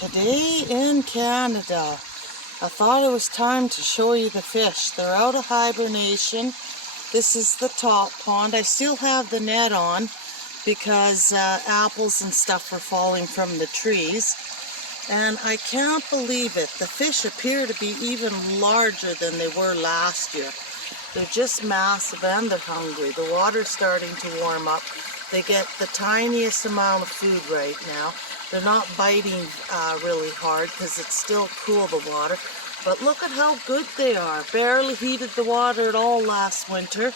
Today in Canada, I thought it was time to show you the fish. They're out of hibernation. This is the top pond. I still have the net on because apples and stuff are falling from the trees. And I can't believe it. The fish appear to be even larger than they were last year. They're just massive and they're hungry. The water's starting to warm up. They get the tiniest amount of food right now. They're not biting really hard because it's still cool, the water. But look at how good they are. Barely heated the water at all last winter.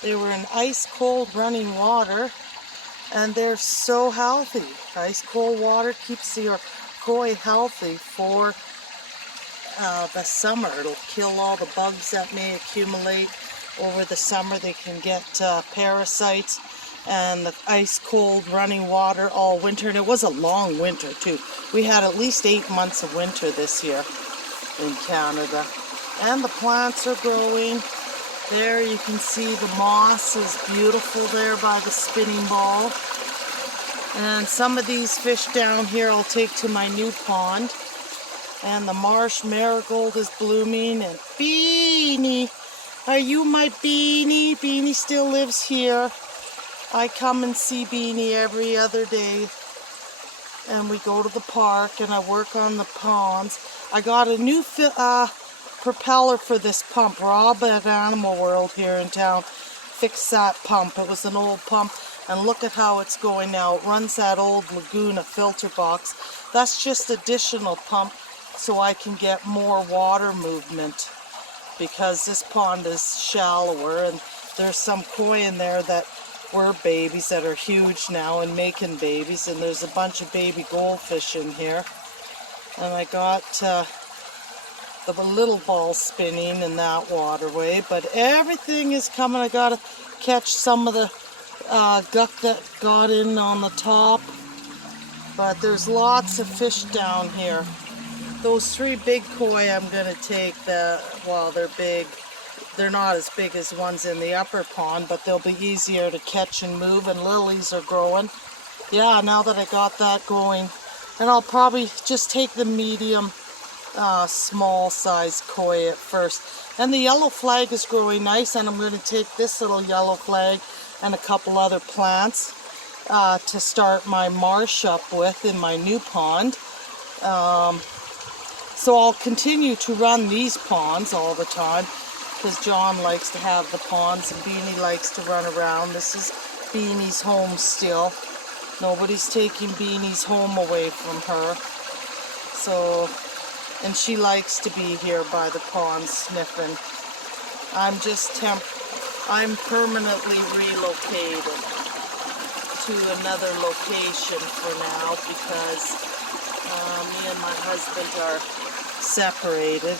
They were in ice cold running water and they're so healthy. Ice cold water keeps your koi healthy for the summer. It'll kill all the bugs that may accumulate over the summer. They can get parasites. And the ice cold running water all winter, and it was a long winter too. We had at least 8 months of winter this year in Canada. And the plants are growing. There you can see the moss is beautiful there by the spinning ball. And some of these fish down here I'll take to my new pond. And the marsh marigold is blooming. And Beanie, are you my Beanie? Beanie still lives here. I come and see Beanie every other day, and we go to the park and I work on the ponds. I got a new propeller for this pump. Rob at Animal World here in town fixed that pump. It was an old pump, and look at how it's going now. It runs that old Laguna filter box. That's just additional pump so I can get more water movement because this pond is shallower, and there's some koi in there that were babies that are huge now and making babies, and there's a bunch of baby goldfish in here. And I got the little ball spinning in that waterway, but everything is coming. I gotta catch some of the guck that got in on the top, but there's lots of fish down here. Those 3 big koi I'm gonna take, well, they're big. They're not as big as ones in the upper pond, but they'll be easier to catch and move, and lilies are growing. Yeah, now that I got that going. And I'll probably just take the medium, small size koi at first. And the yellow flag is growing nice, and I'm going to take this little yellow flag and a couple other plants to start my marsh up with in my new pond. So I'll continue to run these ponds all the time, because John likes to have the ponds and Beanie likes to run around. This is Beanie's home still. Nobody's taking Beanie's home away from her. So, and she likes to be here by the pond sniffing. I'm permanently relocated to another location for now because me and my husband are separated.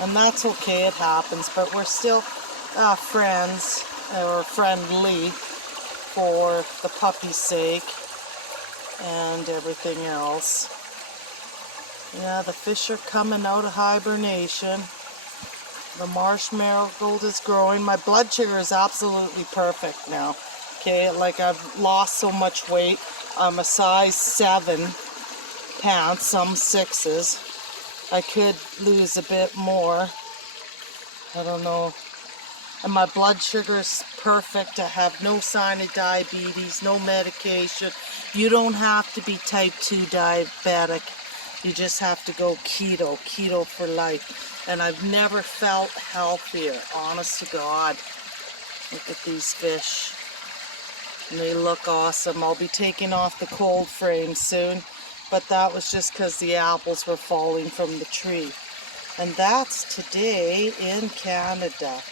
And that's okay, it happens, but we're still friends, or friendly, for the puppy's sake and everything else. Yeah, the fish are coming out of hibernation. The marsh marigold is growing. My blood sugar is absolutely perfect now. Okay, like I've lost so much weight. I'm a size 7 pants, some 6s. I could lose a bit more. I don't know. And my blood sugar is perfect. I have no sign of diabetes, no medication. You don't have to be type 2 diabetic. You just have to go keto. Keto for life. And I've never felt healthier, honest to God. Look at these fish. And they look awesome. I'll be taking off the cold frame soon. But that was just because the apples were falling from the tree. And that's today in Canada.